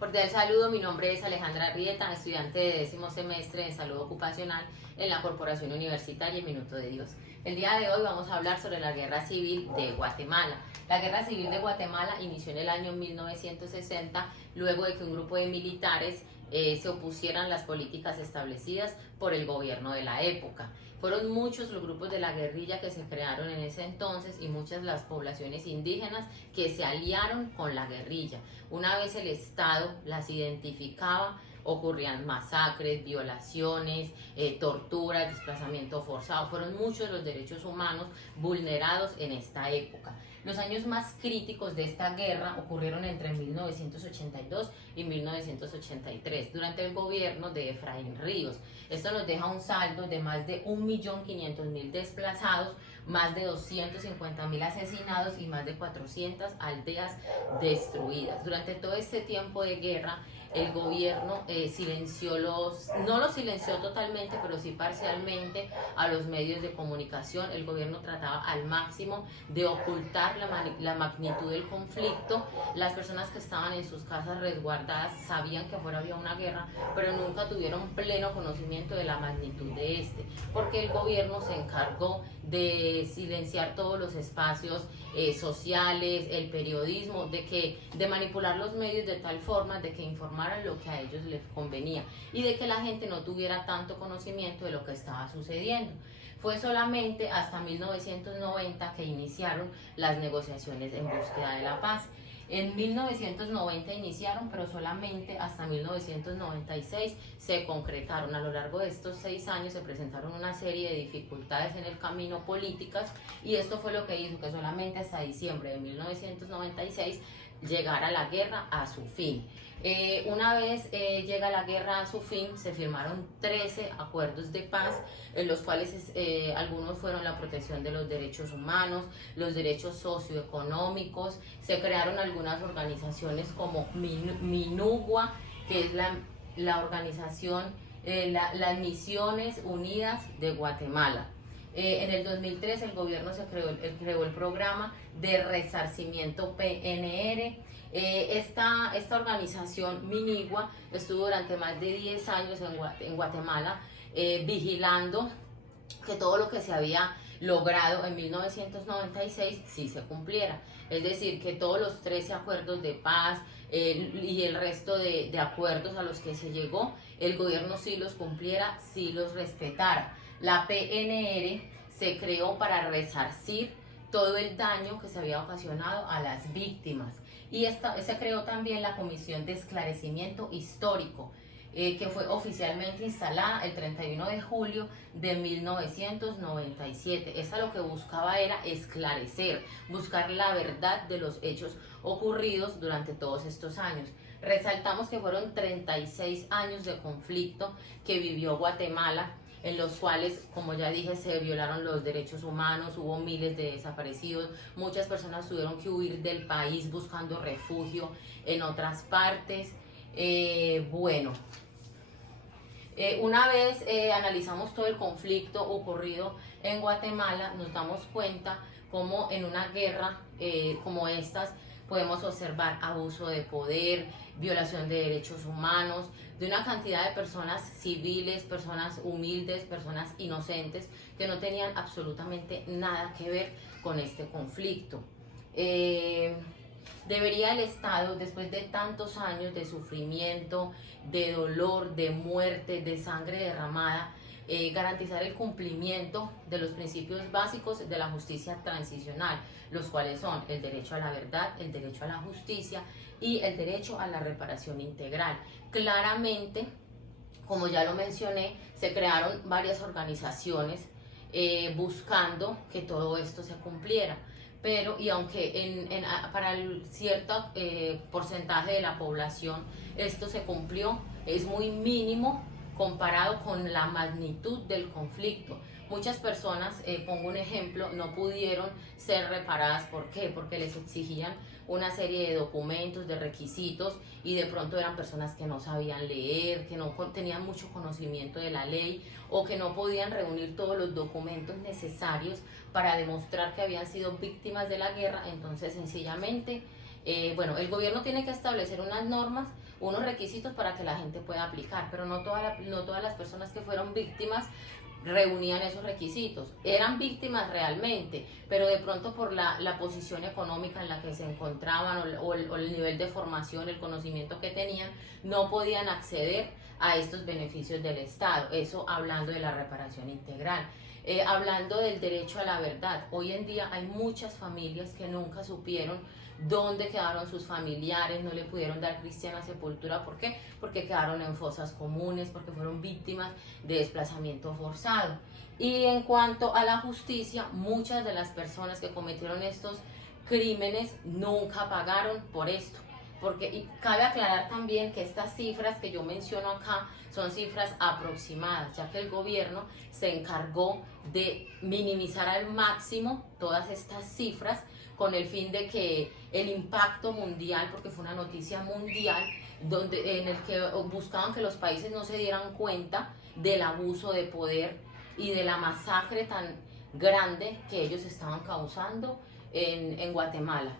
Cordial saludo, mi nombre es Alejandra Rieta, estudiante de 10º semestre en Salud Ocupacional en la Corporación Universitaria Minuto de Dios. El día de hoy vamos a hablar sobre la Guerra Civil de Guatemala. La Guerra Civil de Guatemala inició en el año 1960, luego de que un grupo de militares se opusieran a las políticas establecidas por el gobierno de la época. Fueron muchos los grupos de la guerrilla que se crearon en ese entonces y muchas las poblaciones indígenas que se aliaron con la guerrilla. Una vez el Estado las identificaba, ocurrían masacres, violaciones, torturas, desplazamiento forzado. Fueron muchos los derechos humanos vulnerados en esta época. Los años más críticos de esta guerra ocurrieron entre 1982 y 1983, durante el gobierno de Efraín Ríos. Esto nos deja un saldo de más de 1.500.000 desplazados, más de 250.000 asesinados y más de 400 aldeas destruidas. Durante todo este tiempo de guerra, el gobierno no los silenció totalmente, pero sí parcialmente a los medios de comunicación. El gobierno trataba al máximo de ocultar la magnitud del conflicto. Las personas que estaban en sus casas resguardadas sabían que afuera había una guerra, pero nunca tuvieron pleno conocimiento de la magnitud de este, porque el gobierno se encargó de silenciar todos los espacios sociales, el periodismo, de manipular los medios de tal forma de que informaran lo que a ellos les convenía y de que la gente no tuviera tanto conocimiento de lo que estaba sucediendo. Fue solamente hasta 1990 que iniciaron las negociaciones en búsqueda de la paz. En 1990 iniciaron, pero solamente hasta 1996 se concretaron. A lo largo de estos 6 años se presentaron una serie de dificultades en el camino políticas y esto fue lo que hizo que solamente hasta diciembre de 1996 llegara la guerra a su fin. Una vez llega la guerra a su fin, se firmaron 13 acuerdos de paz, en los cuales algunos fueron la protección de los derechos humanos, los derechos socioeconómicos. Se crearon algunas organizaciones como MINUGUA, que es la organización, las Misiones Unidas de Guatemala. En el 2003 el gobierno creó el programa de resarcimiento PNR. Esta organización Minigua estuvo durante más de 10 años en Guatemala vigilando que todo lo que se había logrado en 1996 sí se cumpliera. Es decir, que todos los 13 acuerdos de paz y el resto de acuerdos a los que se llegó, el gobierno sí los cumpliera, sí los respetara. La PNR se creó para resarcir todo el daño que se había ocasionado a las víctimas. Y se creó también la Comisión de Esclarecimiento Histórico, que fue oficialmente instalada el 31 de julio de 1997. Esta lo que buscaba era esclarecer, buscar la verdad de los hechos ocurridos durante todos estos años. Resaltamos que fueron 36 años de conflicto que vivió Guatemala, en los cuales, como ya dije, se violaron los derechos humanos, hubo miles de desaparecidos, muchas personas tuvieron que huir del país buscando refugio en otras partes. Una vez analizamos todo el conflicto ocurrido en Guatemala, nos damos cuenta cómo en una guerra como estas podemos observar abuso de poder, violación de derechos humanos, de una cantidad de personas civiles, personas humildes, personas inocentes que no tenían absolutamente nada que ver con este conflicto. Debería el Estado, después de tantos años de sufrimiento, de dolor, de muerte, de sangre derramada, garantizar el cumplimiento de los principios básicos de la justicia transicional, los cuales son el derecho a la verdad, el derecho a la justicia y el derecho a la reparación integral. Claramente, como ya lo mencioné, se crearon varias organizaciones buscando que todo esto se cumpliera. Pero, y aunque para el cierto porcentaje de la población esto se cumplió, es muy mínimo comparado con la magnitud del conflicto. Muchas personas, pongo un ejemplo, no pudieron ser reparadas. ¿Por qué? Porque les exigían una serie de documentos, de requisitos, y de pronto eran personas que no sabían leer, que no tenían mucho conocimiento de la ley, o que no podían reunir todos los documentos necesarios para demostrar que habían sido víctimas de la guerra. Entonces, sencillamente, el gobierno tiene que establecer unas normas unos requisitos para que la gente pueda aplicar, pero no todas las personas que fueron víctimas reunían esos requisitos. Eran víctimas realmente, pero de pronto por la posición económica en la que se encontraban o el nivel de formación, el conocimiento que tenían, no podían acceder a estos beneficios del Estado. Eso hablando de la reparación integral. Hablando del derecho a la verdad, hoy en día hay muchas familias que nunca supieron dónde quedaron sus familiares, no le pudieron dar cristiana sepultura. ¿Por qué? Porque quedaron en fosas comunes, porque fueron víctimas de desplazamiento forzado. Y en cuanto a la justicia, muchas de las personas que cometieron estos crímenes nunca pagaron por esto. Y cabe aclarar también que estas cifras que yo menciono acá son cifras aproximadas, ya que el gobierno se encargó de minimizar al máximo todas estas cifras con el fin de que el impacto mundial, porque fue una noticia mundial, en el que buscaban que los países no se dieran cuenta del abuso de poder y de la masacre tan grande que ellos estaban causando en Guatemala.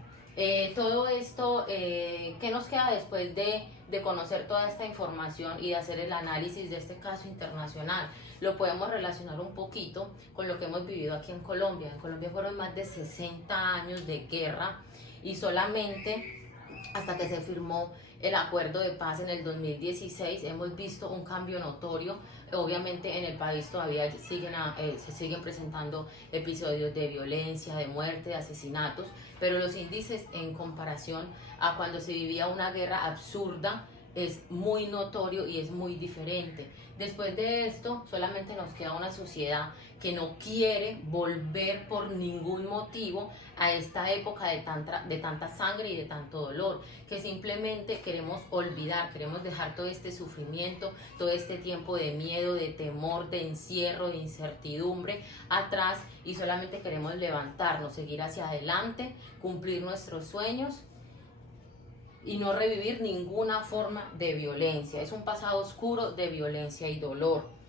Todo esto, ¿qué nos queda después de conocer toda esta información y de hacer el análisis de este caso internacional? Lo podemos relacionar un poquito con lo que hemos vivido aquí en Colombia. En Colombia fueron más de 60 años de guerra y solamente hasta que se firmó el acuerdo de paz en el 2016 hemos visto un cambio notorio. Obviamente en el país todavía se siguen presentando episodios de violencia, de muerte, de asesinatos, pero los índices en comparación a cuando se vivía una guerra absurda es muy notorio y es muy diferente. Después de esto solamente nos queda una sociedad que no quiere volver por ningún motivo a esta época de tanta sangre y de tanto dolor, que simplemente queremos olvidar, queremos dejar todo este sufrimiento, todo este tiempo de miedo, de temor, de encierro, de incertidumbre atrás y solamente queremos levantarnos, seguir hacia adelante, cumplir nuestros sueños y no revivir ninguna forma de violencia. Es un pasado oscuro de violencia y dolor.